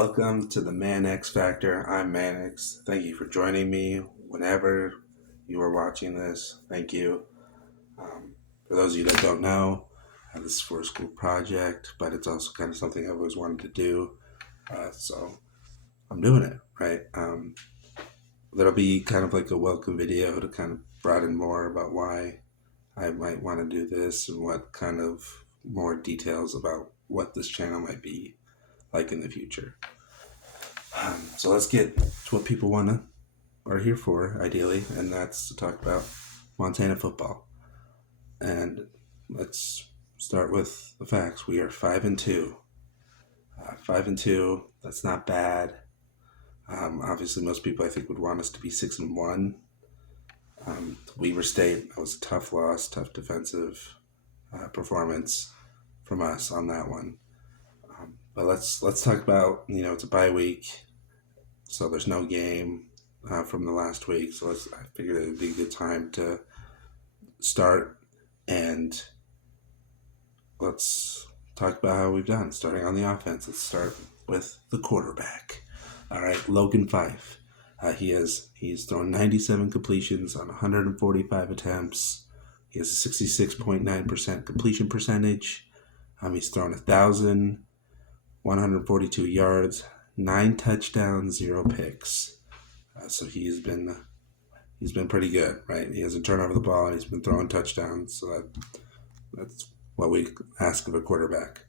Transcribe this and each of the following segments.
Welcome to the Man X Factor. I'm Man X. Thank you for joining me whenever you are watching this. Thank you. For those of you that don't know, this is for a school project, but it's also kind of something I've always wanted to do. So I'm doing it, right? That'll be kind of like a welcome video to kind of broaden more about why I might want to do this and what kind of more details about what this channel might be like in the future. So let's get to what people are here for, ideally, and that's to talk about Montana football. And let's start with the facts. We are 5-2. 5-2. That's not bad. Obviously, most people I think would want us to be 6-1. Weaver State, that was a tough loss, tough defensive performance from us on that one. But let's talk about, it's a bye week, so there's no game from the last week. So I figured it would be a good time to start, and let's talk about how we've done. Starting on the offense, let's start with the quarterback. All right, Logan Fife. He's thrown 97 completions on 145 attempts. He has a 66.9% completion percentage. He's thrown 1,142 yards, 9 touchdowns, 0 picks. So he's been pretty good, right? He hasn't turned over the ball, and he's been throwing touchdowns. So that's what we ask of a quarterback.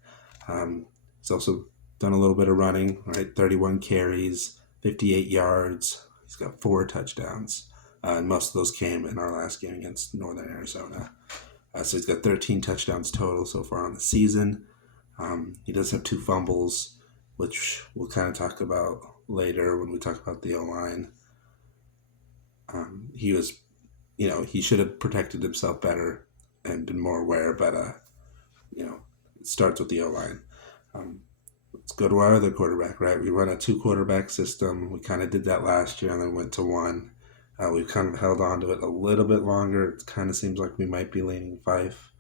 He's also done a little bit of running, right? 31 carries, 58 yards. He's got 4 touchdowns. And most of those came in our last game against Northern Arizona. So he's got 13 touchdowns total so far on the season. He does have 2 fumbles, which we'll kind of talk about later when we talk about the O-line. He was, he should have protected himself better and been more aware, but, it starts with the O-line. Let's go to our other quarterback, right? We run a 2-quarterback system. We kind of did that last year and then went to 1. We've kind of held on to it a little bit longer. It kind of seems like we might be leaning Fife.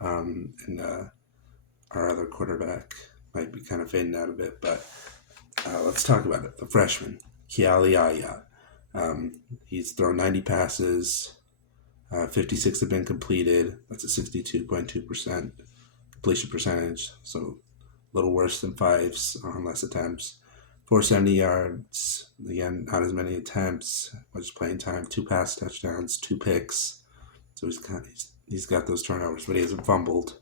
And our other quarterback might be kind of fading out a bit. But let's talk about it. The freshman, Kialiaya. He's thrown 90 passes. 56 have been completed. That's a 62.2% completion percentage. So a little worse than Fife's on less attempts. 470 yards. Again, not as many attempts. Much playing time. 2 pass touchdowns, 2 picks. So he's got those turnovers, but he hasn't fumbled.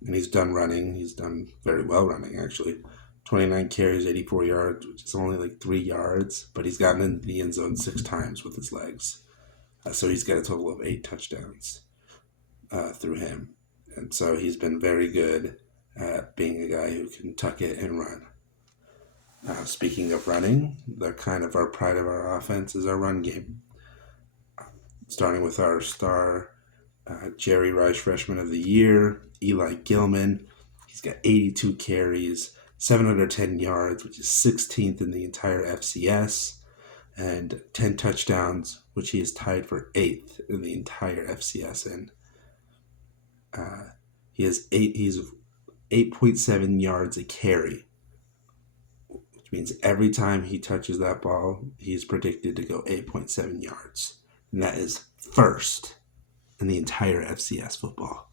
And he's done running. He's done very well running, actually. 29 carries, 84 yards, which is only like 3 yards, but he's gotten in the end zone 6 times with his legs. So he's got a total of 8 touchdowns through him. And so he's been very good at being a guy who can tuck it and run. Speaking of running, the kind of our pride of our offense is our run game. Starting with our star, Jerry Rice Freshman of the Year, Eli Gilman. He's got 82 carries, 710 yards, which is 16th in the entire FCS, and 10 touchdowns, which he is tied for 8th in the entire FCS. He's 8.7 yards a carry, which means every time he touches that ball, he's predicted to go 8.7 yards. And that is first in the entire FCS football.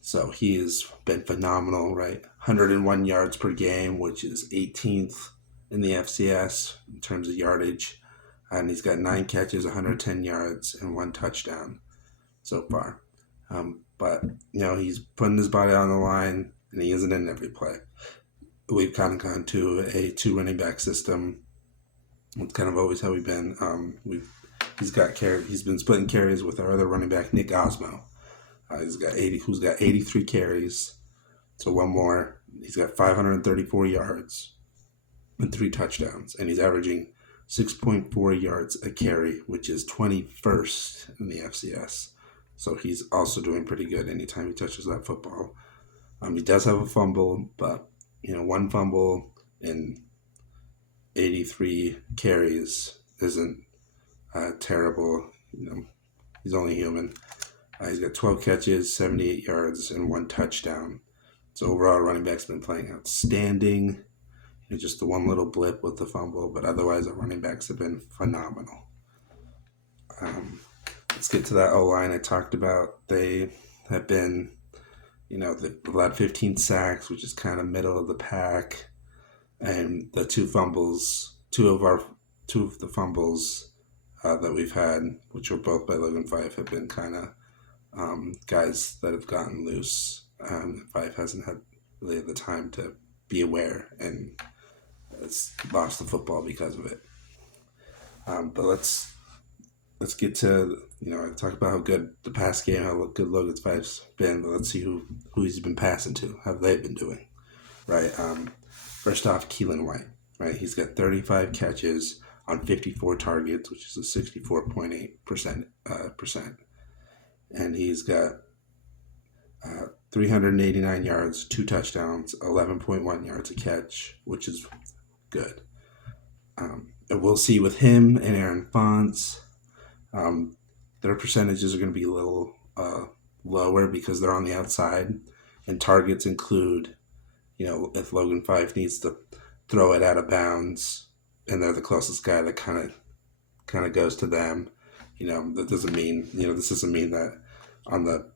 So he has been phenomenal, right? 101 yards per game, which is 18th in the FCS in terms of yardage. And he's got 9 catches, 110 yards, and 1 touchdown so far. But, he's putting his body on the line, and he isn't in every play. We've kind of gone to a 2 running back system. It's kind of always how we've been. He's been splitting carries with our other running back, Nick Osmo. Who's got 83 carries. So one more. He's got 534 yards and 3 touchdowns, and he's averaging 6.4 yards a carry, which is 21st in the FCS. So he's also doing pretty good anytime he touches that football. He does have a fumble, but 1 fumble in 83 carries isn't terrible. He's only human. He's got 12 catches, 78 yards, and 1 touchdown. So overall, running back's been playing outstanding. Just the one little blip with the fumble, but otherwise, our running backs have been phenomenal. Let's get to that O-line I talked about. They have been, they've allowed 15 sacks, which is kind of middle of the pack, and the two of the fumbles that we've had, which were both by Logan Fife, have been kind of guys that have gotten loose. Fife hasn't had really the time to be aware and has lost the football because of it. But let's get to, I talked about how good the pass game, how good Logan Fife's been, but let's see who he's been passing to, how they've been doing, right? First off, Keelan White, right? He's got 35 catches on 54 targets, which is a 64.8%. And he's got 389 yards, 2 touchdowns, 11.1 yards a catch, which is good. And we'll see with him and Aaron Fonts, their percentages are going to be a little lower because they're on the outside, and targets include, if Logan Fife needs to throw it out of bounds and they're the closest guy, that kind of goes to them. That doesn't mean, this doesn't mean that on the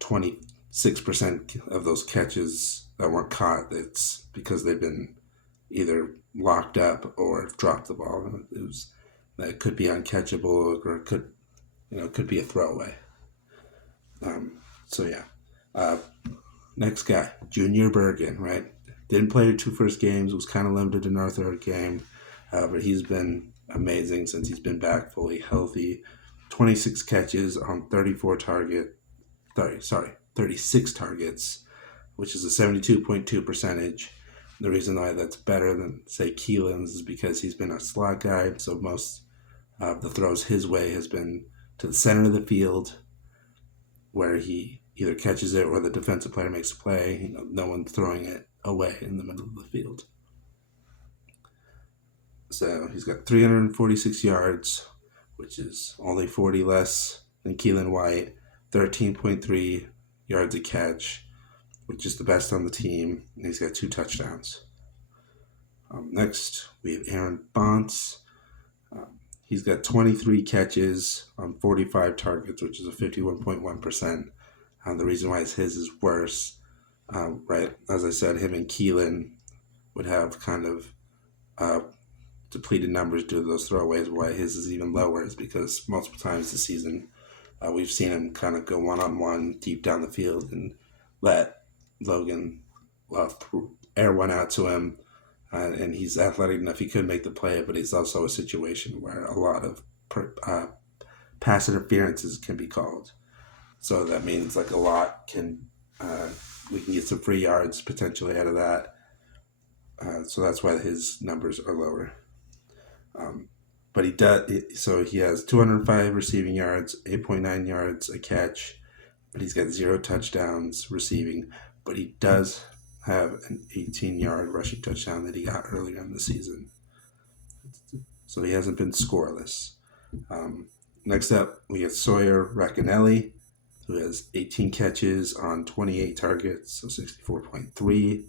26% of those catches that weren't caught, it's because they've been either locked up or dropped the ball. That could be uncatchable, or it could be a throwaway. Next guy, Junior Bergen, right? Didn't play the 2 first games, was kind of limited in our 3rd game, but he's been amazing since he's been back fully healthy. 26 catches on 36 targets, which is a 72.2 percentage. The reason why that's better than, say, Keelan's is because he's been a slot guy, so most of the throws his way has been to the center of the field, where he either catches it or the defensive player makes a play. No one's throwing it away in the middle of the field. So he's got 346 yards, which is only 40 less than Keelan White, 13.3 yards a catch, which is the best on the team, and he's got 2 touchdowns. Next, we have Aaron Fonts. He's got 23 catches on 45 targets, which is a 51.1%. The reason why his is worse, right, as I said, him and Keelan would have kind of depleted numbers due to those throwaways. Why his is even lower is because multiple times this season we've seen him kind of go one-on-one deep down the field and let Logan air one out to him, and he's athletic enough, he could make the play, but it's also a situation where a lot of pass interferences can be called. So that means a lot can, we can get some free yards potentially out of that. So that's why his numbers are lower. But he has 205 receiving yards, 8.9 yards a catch, but he's got 0 touchdowns receiving. But he does have an 18-yard rushing touchdown that he got earlier in the season. So he hasn't been scoreless. Next up, we have Sawyer Racanelli, who has 18 catches on 28 targets, so 64.3,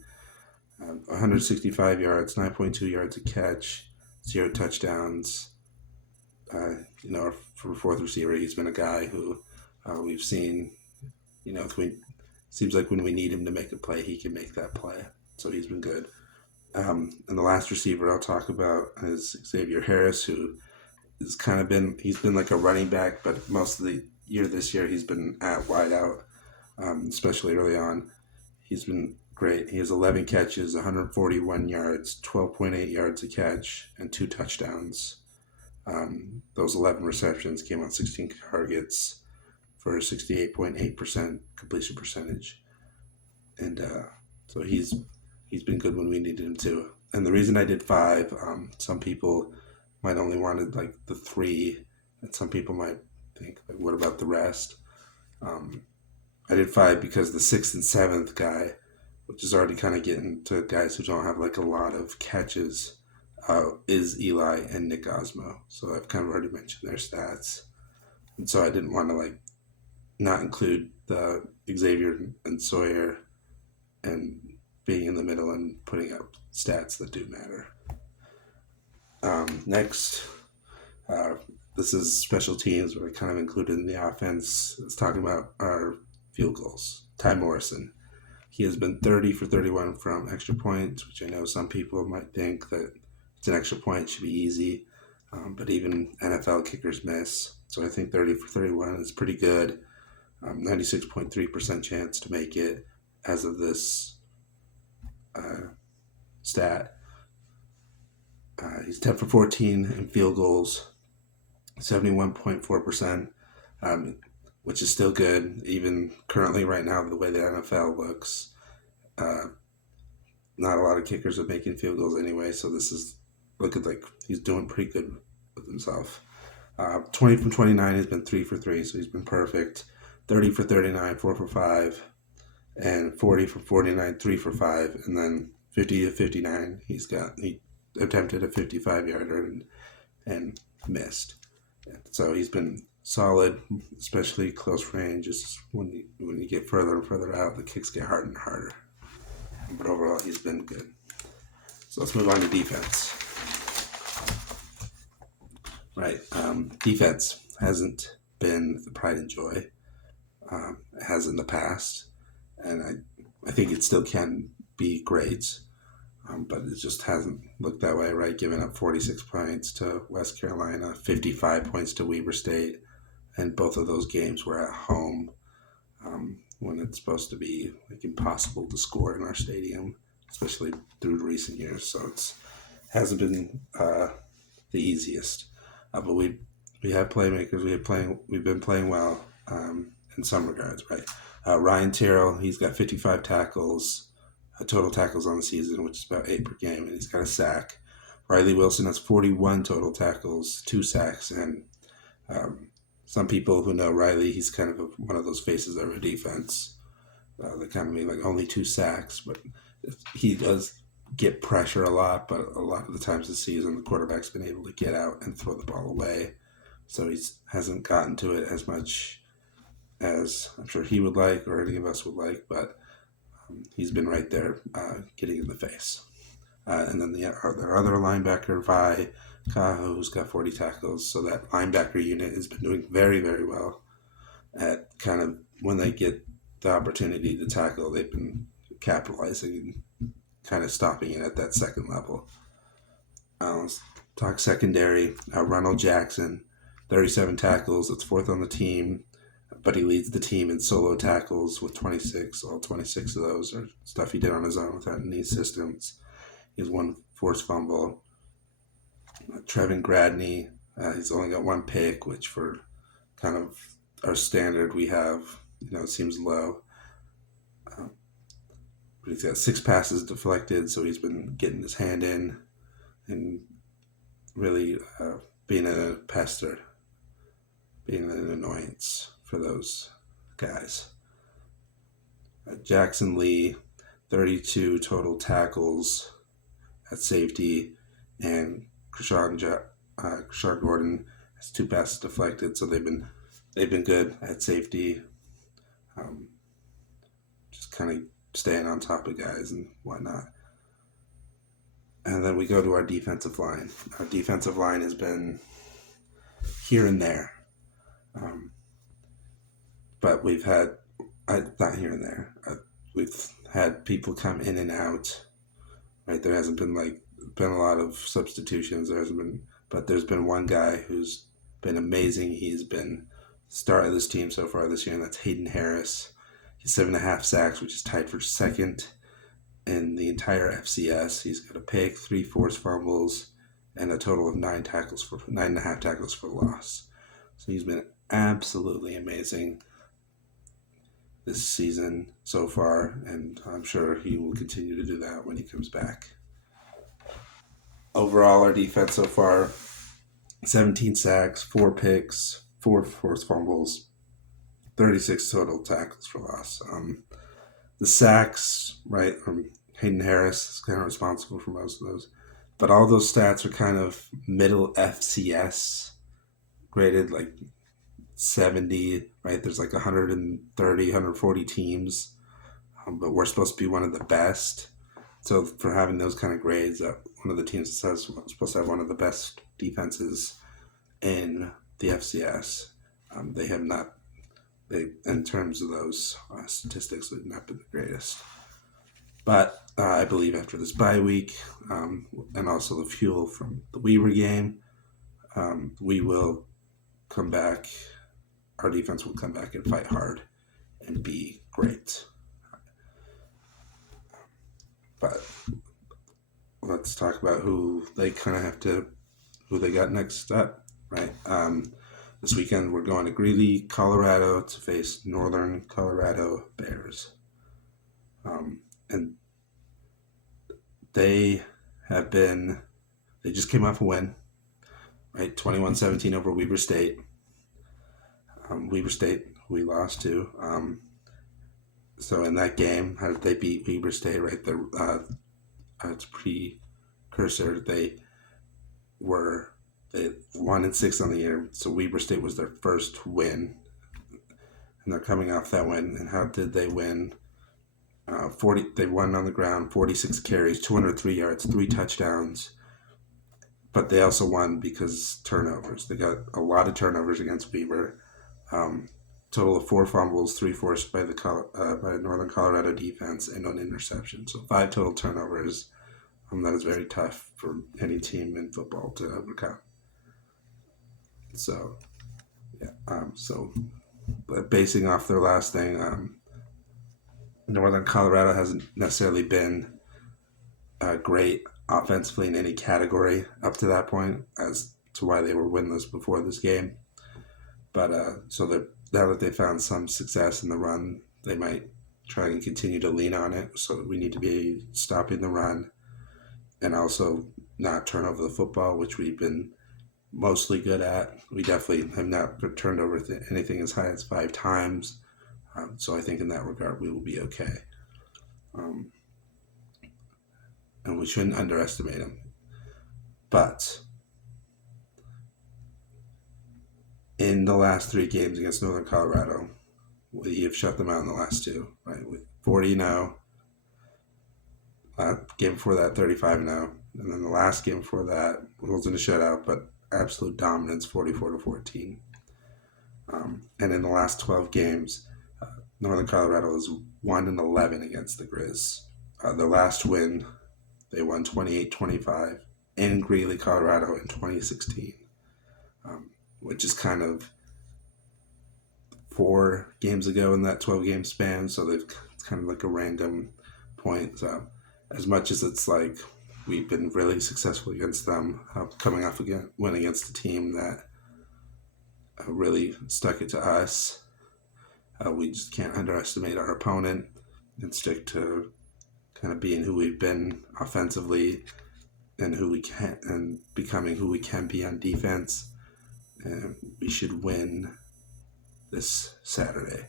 165 yards, 9.2 yards a catch, 0 touchdowns. For a 4th receiver, he's been a guy who we've seen, seems like when we need him to make a play, he can make that play. So he's been good. And the last receiver I'll talk about is Xavier Harris, who has he's been like a running back, but most of the year this year he's been at wide out, especially early on. He's been great. He has 11 catches, 141 yards, 12.8 yards a catch, and 2 touchdowns. Those 11 receptions came on 16 targets for a 68.8% completion percentage. And so he's been good when we needed him to. And the reason I did 5, some people might only wanted the 3, and some people might think, what about the rest? I did 5 because the 6th and 7th guy, which is already kind of getting to guys who don't have a lot of catches, is Eli and Nick Osmo. So I've kind of already mentioned their stats. And so I didn't want to not include the Xavier and Sawyer and being in the middle and putting up stats that do matter. Next, this is special teams, but I kind of included in the offense. It's talking about our field goals. Ty Morrison. He has been 30 for 31 from extra points, which I know some people might think that it's an extra point, it should be easy. But even NFL kickers miss. So I think 30 for 31 is pretty good. 96.3% chance to make it as of this stat. He's 10 for 14 in field goals, 71.4%, which is still good, even currently right now, the way the NFL looks. Not a lot of kickers are making field goals anyway, so this is looking like he's doing pretty good with himself. 20 from 29, he's been 3 for 3, so he's been perfect. 30 for 39, 4 for 5, and 40 for 49, 3 for 5, and then 50 to 59, he attempted a 55-yarder and missed. So he's been solid, especially close range. Just when you get further and further out, the kicks get harder and harder. But overall, he's been good. So let's move on to defense. Right, defense hasn't been the pride and joy it has in the past, and I think it still can be great. But it just hasn't looked that way, right? Giving up 46 points to West Carolina, 55 points to Weber State, and both of those games were at home when it's supposed to be like impossible to score in our stadium, especially through recent years. So it hasn't been the easiest. But we have playmakers. We've been playing well in some regards, right? Ryan Terrell, he's got 55 tackles. Total tackles on the season, which is about 8 per game, and he's got a sack. Riley Wilson has 41 total tackles, 2 sacks, and some people who know Riley, he's kind of one of those faces of our defense. They kind of mean like only 2 sacks, but he does get pressure a lot, but a lot of the times this season, the quarterback's been able to get out and throw the ball away. So he hasn't gotten to it as much as I'm sure he would like or any of us would like, but he's been right there getting in the face. And then our other linebacker, Vi Cajo, who's got 40 tackles. So that linebacker unit has been doing very, very well at kind of when they get the opportunity to tackle, they've been capitalizing and kind of stopping it at that second level. Let's talk secondary. Ronald Jackson, 37 tackles. That's 4th on the team. But he leads the team in solo tackles with 26. All 26 of those are stuff he did on his own without any assistance. He has 1 forced fumble. Trevin Gradney, he's only got 1 pick, which for kind of our standard we have, it seems low. But he's got 6 passes deflected, so he's been getting his hand in and really being a pester, being an annoyance for those guys. Jackson Lee, 32 total tackles at safety, and Krishan Gordon has 2 passes deflected, so they've been good at safety. Just kind of staying on top of guys and whatnot. And then we go to our defensive line. Our defensive line has been here and there. But we've had, not here and there, we've had people come in and out, right? There hasn't been a lot of substitutions. But there's been one guy who's been amazing. He's been star of this team so far this year, and that's Hayden Harris. He's 7.5 sacks, which is tied for second in the entire FCS. He's got a pick, 3 forced fumbles, and a total of 9.5 tackles for loss. So he's been absolutely amazing this season so far, and I'm sure he will continue to do that when he comes back. Overall, our defense so far, 17 sacks, 4 picks, 4 forced fumbles, 36 total tackles for loss. The sacks, right, Hayden Harris is kind of responsible for most of those. But all those stats are kind of middle FCS graded, like 70, right? There's like 130, 140 teams, but we're supposed to be one of the best. So for having those kind of grades, one of the teams that says was supposed to have one of the best defenses in the FCS, they have not. They, in terms of those statistics, they've not been the greatest. But I believe after this bye week, and also the fuel from the Weber game, we will come back. Our defense will come back and fight hard and be great. But let's talk about who they got next up, right? This weekend we're going to Greeley, Colorado to face Northern Colorado Bears. And they just came off a win, right? 21-17 over Weber State. Weber State we lost to. So in that game, how did they beat Weber State? Right, it's precursor. They 1-6 on the year. So Weber State was their first win, and they're coming off that win. And how did they win? They won on the ground, 46 carries, 203 yards, 3 touchdowns. But they also won because turnovers. They got a lot of turnovers against Weber. Total of 4 fumbles, 3 forced by by Northern Colorado defense, and 1 interception. So 5 total turnovers. That is very tough for any team in football to overcome. So, yeah. But basing off their last thing, Northern Colorado hasn't necessarily been great offensively in any category up to that point, as to why they were winless before this game. But now that they found some success in the run, they might try and continue to lean on it. So we need to be stopping the run and also not turn over the football, which we've been mostly good at. We definitely have not turned over anything as high as 5 times. So I think in that regard, we will be okay. And we shouldn't underestimate them. But in the last 3 games against Northern Colorado, we have shut them out in the last 2, right? With 40-0. Game before that, 35-0. And then the last game before that, it wasn't a shutout, but absolute dominance, 44-14. And in the last 12 games, Northern Colorado is 1-11 against the Griz. Their last win, they won 28-25 in Greeley, Colorado in 2016, which is kind of 4 games ago in that 12-game span. So it's kind of like a random point. So as much as it's like we've been really successful against them, coming off again win against a team that really stuck it to us. We just can't underestimate our opponent and stick to kind of being who we've been offensively and becoming who we can be on defense. And we should win this Saturday.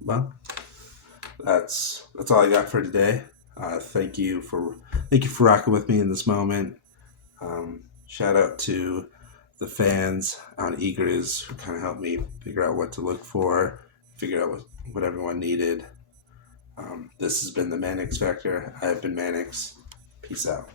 Well, that's all I got for today. Thank you for rocking with me in this moment. Shout out to the fans on Griz who kind of helped me figure out what to look for, figure out what everyone needed. This has been the Mannix Factor. I have been Mannix. Peace out.